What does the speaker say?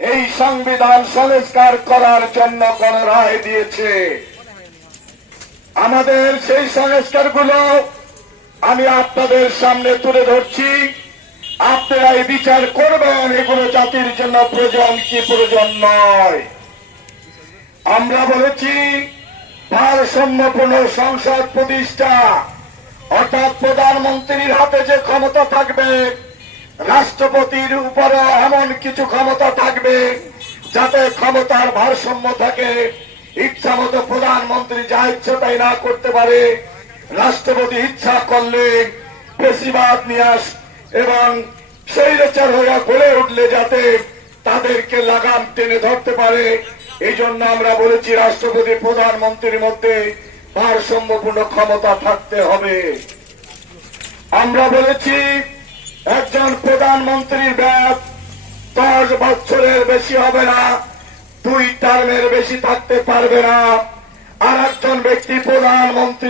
এই সংবিধান সংস্কার করার জন্য গণরায় দিয়েছে। আমাদের সেই সংস্কারগুলো আমি আপনাদের সামনে তুলে ধরছি, আপনারা এই বিচার করবেন এগুলো জাতির জন্য প্রয়োজন কি প্রয়োজন নয়। আমরা বলেছি ভারসাম্যপূর্ণ সংসদ প্রতিষ্ঠা, অর্থাৎ প্রধানমন্ত্রীর হাতে যে ক্ষমতা থাকবে, রাষ্ট্রপতির উপরে এমন কিছু ক্ষমতা থাকবে যাতে ক্ষমতার ভারসাম্য থাকে। ইচ্ছা মতো প্রধানমন্ত্রী যা ইচ্ছা তাই না করতে পারে, রাষ্ট্রপতি ইচ্ছা করলে বেশিরভাগ নিয়ে এবং স্বৈরাচার হয়ে গড়ে উঠলে যাতে তাদেরকে লাগাম টেনে ধরতে পারে। এই জন্য আমরা বলেছি রাষ্ট্রপতি প্রধানমন্ত্রীর মধ্যে ভারসাম্যপূর্ণ ক্ষমতা থাকতে হবে। আমরা বলেছি একজন প্রধানমন্ত্রীর মেয়াদ 10 বছরের বেশি হবে না, 2 টার্মের বেশি থাকতে পারবে না। আর একজন ব্যক্তি প্রধানমন্ত্রী